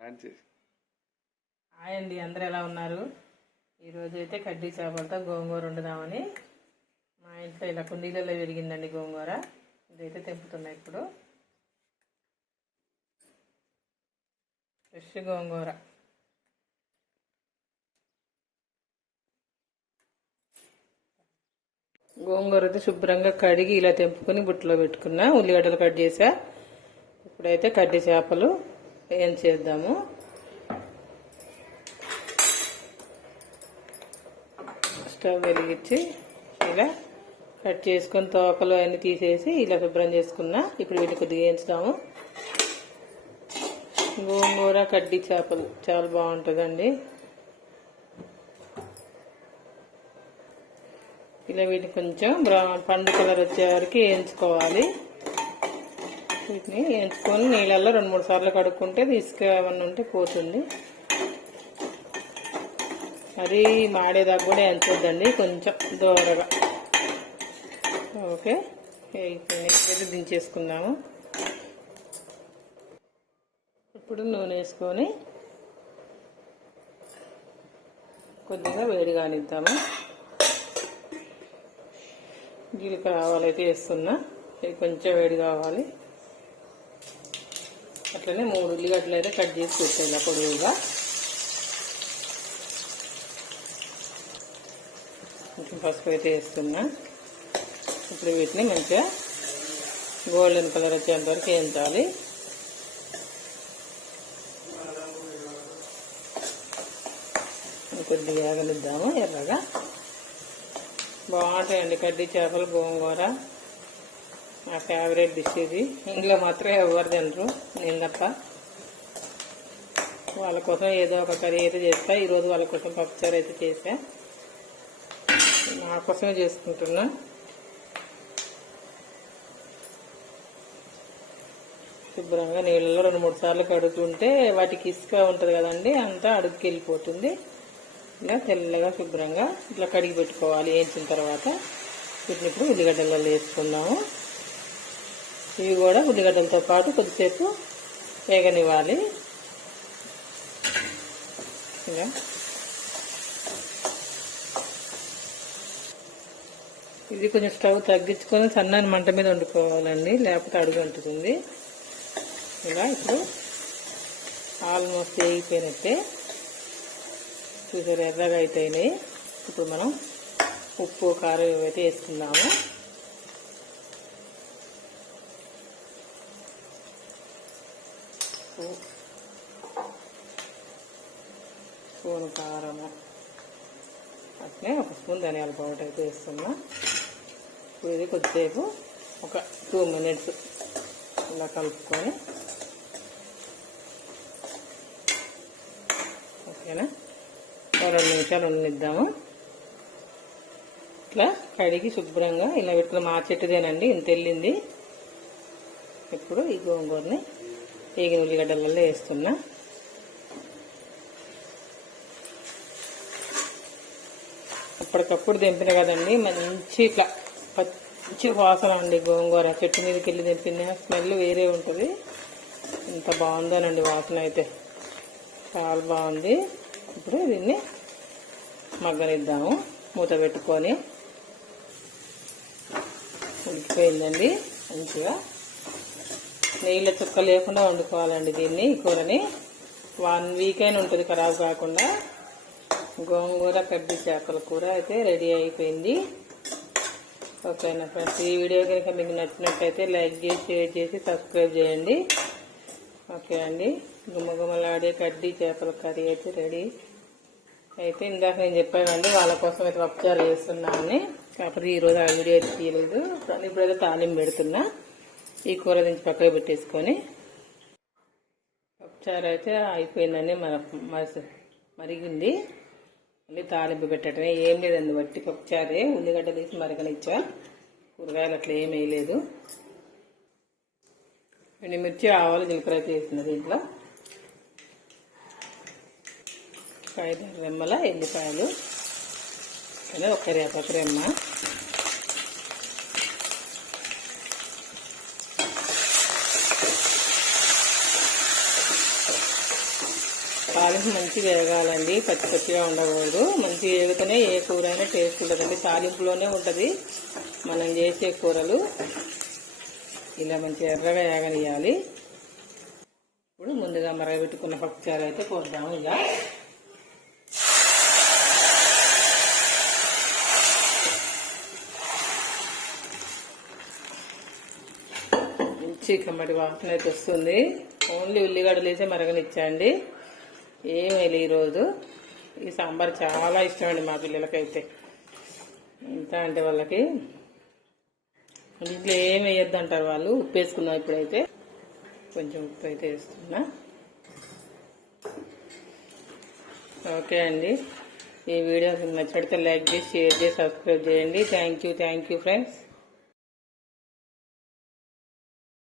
ఆయండి hi అండి అందరు ఎలా ఉన్నారు? ఈరోజు అయితే కడ్డీ చేపలతో గోంగూర వండుదామని మా ఇంట్లో ఇలా కుండీలలో పెరిగిందండి గోంగూర. ఇదైతే తెంపుతున్నా ఇప్పుడు. ఫ్రెష్ గోంగూర. గోంగూర అయితే శుభ్రంగా కడిగి ఇలా తెంపుకొని బుట్టలో పెట్టుకున్నా. ఉల్లిగడ్డలు కట్ చేసా. ఇప్పుడైతే కడ్డీ చేపలు. ఏం చేద్దాము? స్టవ్ వెలిగించి ఇలా కట్ చేసుకొని తోకలు అన్నీ తీసేసి ఇలా శుభ్రం చేసుకున్నా. ఇప్పుడు వీటిని కొద్దిగా వేయించుదాము. గోంగూర కడ్డీ చేపలు. చాలా బాగుంటుందండి. ఇలా వీటిని కొంచెం బ్రౌన్ పండు కలర్ వచ్చే వరకు వేయించుకోవాలి. వీటిని వేయించుకొని నీళ్ళల్లో రెండు మూడు సార్లు కడుక్కుంటే ఇసుక ఏమన్నా ఉంటే పోతుంది. అది మాడేదాకా కూడా ఎంచొద్దండి కొంచెం దూరగా. ఓకే ఇప్పుడు అయితే దించేసుకుందాము. ఇప్పుడు నూనె వేసుకొని కొద్దిగా వేడి కానిద్దాము. జీలకర్ర ఆవాలైతే వేస్తున్నా కొంచెం వేడి కావాలి. అట్లనే మూడు ఉల్లిగడ్డలు అయితే కట్ చేసి పెట్టాయి ఇలా పొడవుగా. కొంచెం పసుపు అయితే వేస్తున్నా. ఇప్పుడు వీటిని మంచిగా గోల్డెన్ కలర్ వచ్చేంత వరకు వేయించాలి. కొద్దిగా వేగలిద్దాము ఎర్రగా. బాగుంటాయండి కడ్డీ చేపలు గోంగూర. నా ఫేవరెట్ డిష్ ఇది. ఇంట్లో మాత్రం ఎవరు తినరు. నేను తప్ప వాళ్ళ కోసం ఏదో ఒక కర్రీ అయితే చేస్తా. ఈరోజు వాళ్ళ కోసం పప్పుచారు అయితే చేసా. నా కోసమే చేసుకుంటున్నా. శుభ్రంగా నీళ్ళలో రెండు మూడు సార్లు కడుగుతుంటే వాటికి ఇసుక ఉంటుంది కదండి అంతా అడుగుకి వెళ్ళిపోతుంది. ఇలా తెల్లగా శుభ్రంగా ఇట్లా కడిగి పెట్టుకోవాలి. వేయించిన తర్వాత వీటిని ఇప్పుడు ఉల్లిగడ్డలలో వేసుకుందాము. ఇవి కూడా ఉల్లిగడ్డలతో పాటు కొద్దిసేపు వేగనివ్వాలి. ఇలా ఇది కొంచెం స్టవ్ తగ్గించుకొని సన్నని మంట మీద వండుకోవాలండి లేకపోతే అడుగు అంటుతుంది. ఇలా ఇప్పుడు ఆల్మోస్ట్ వేగిపోయినట్టే. చూసారు ఎర్రగా అయితే ఇప్పుడు మనం ఉప్పు కారం ఇవైతే వేసుకుందాము. స్పూన్ కారము. అట్లే ఒక స్పూన్ ధనియాల పౌడర్ అయితే వేస్తున్నా. ఇప్పుడు ఇది కొద్దిసేపు ఒక టూ మినిట్స్ ఇలా కలుపుకొని. ఓకేనా? రెండు నిమిషాలు ఉండనిద్దాము. ఇట్లా కడిగి శుభ్రంగా ఇలా ఇట్లా మా చెట్టుదేనండి ఇంత వెళ్ళింది ఇప్పుడు ఈ గోంగూరని వేగిన ఉల్లిగడ్డలలో వేస్తున్నా. అప్పటికప్పుడు తెంపిన కదండి మంచి ఇట్లా మంచి వాసన అండి గోంగూర. చెట్టు మీదకి వెళ్ళి తెంపిన స్మెల్ వేరే ఉంటుంది. ఎంత బాగుందోనండి వాసన అయితే. చాలా బాగుంది. ఇప్పుడు దీన్ని మగ్గనిద్దాము. మూత పెట్టుకొని. ఉడికిపోయిందండి. మంచిగా నీళ్ళ చుక్క లేకుండా వండుకోవాలండి దీన్ని కూరని. వన్ వీక్ అయినా ఉంటుంది ఖరాబ్ కాకుండా. గోంగూర కడ్డీ చేపల కూర అయితే రెడీ అయిపోయింది. ఓకేనా ఫ్రెండ్స్ ఈ వీడియో కనుక మీకు నచ్చినట్టయితే లైక్ చేసి షేర్ చేసి సబ్స్క్రైబ్ చేయండి. ఓకే అండి గుమ్మగుమ్మలాడే కడ్డీ చేపల కర్రీ అయితే రెడీ అయితే ఇందాక నేను చెప్పానండి వాళ్ళ కోసం అయితే పప్పుచారు చేస్తున్నామని. కాకపోతే ఈరోజు ఆ వీడియో అయితే తీయలేదు. కానీ ఇప్పుడైతే తాలింపు పెడుతున్నా. ఈ కూర దించి పక్కకు పెట్టేసుకొని పప్పుచారు అయితే అయిపోయిందని మన మరి మరిగింది. మళ్ళీ తాలింపు పెట్టడమే. ఏం లేదండి వట్టి పప్పుచారే. ఉల్లిగడ్డ తీసి మరగనిచ్చా. కూరగాయలు అట్లా ఏం వేయలేదు. మిర్చి ఆవాలు జీలకర్ర అయితే దీంట్లో. ఐదు రెమ్మల ఎల్లిపాయలు. అదే ఒక రేపటి రెమ్మ. తాలింపు మంచిగా వేగాలండి. పచ్చి పచ్చిగా ఉండకూడదు. మంచిగా వేగితేనే ఏ కూర అయినా టేస్ట్ ఉంటుందండి. తాలింపులోనే ఉంటుంది. మనం చేసే కూరలు ఇలా మంచి ఎర్రగా వేగనియాలి ఇప్పుడు ముందుగా మరగబెట్టుకున్న పప్పుచారు అయితే పోద్దాము ఇలా. మంచి కమ్మటి వాసన అయితే వస్తుంది. ఓన్లీ ఉల్లిగడ్డలు వేసి మరగనిచ్చాండి. ఏం ఈరోజు. ఈ సాంబార్ చాలా ఇష్టమండి మా పిల్లలకైతే. ఎంత అంటే వాళ్ళకి ఇంట్లో ఏం వేయొద్దు అంటారు వాళ్ళు. ఉప్పు వేసుకున్నాం ఇప్పుడైతే. కొంచెం ఉప్పు అయితే వేస్తున్నా. ఓకే అండి. ఈ వీడియో మీకు నచ్చినట్లయితే లైక్ చేసి షేర్ చేసి సబ్స్క్రైబ్ చేయండి. Thank you thank you friends.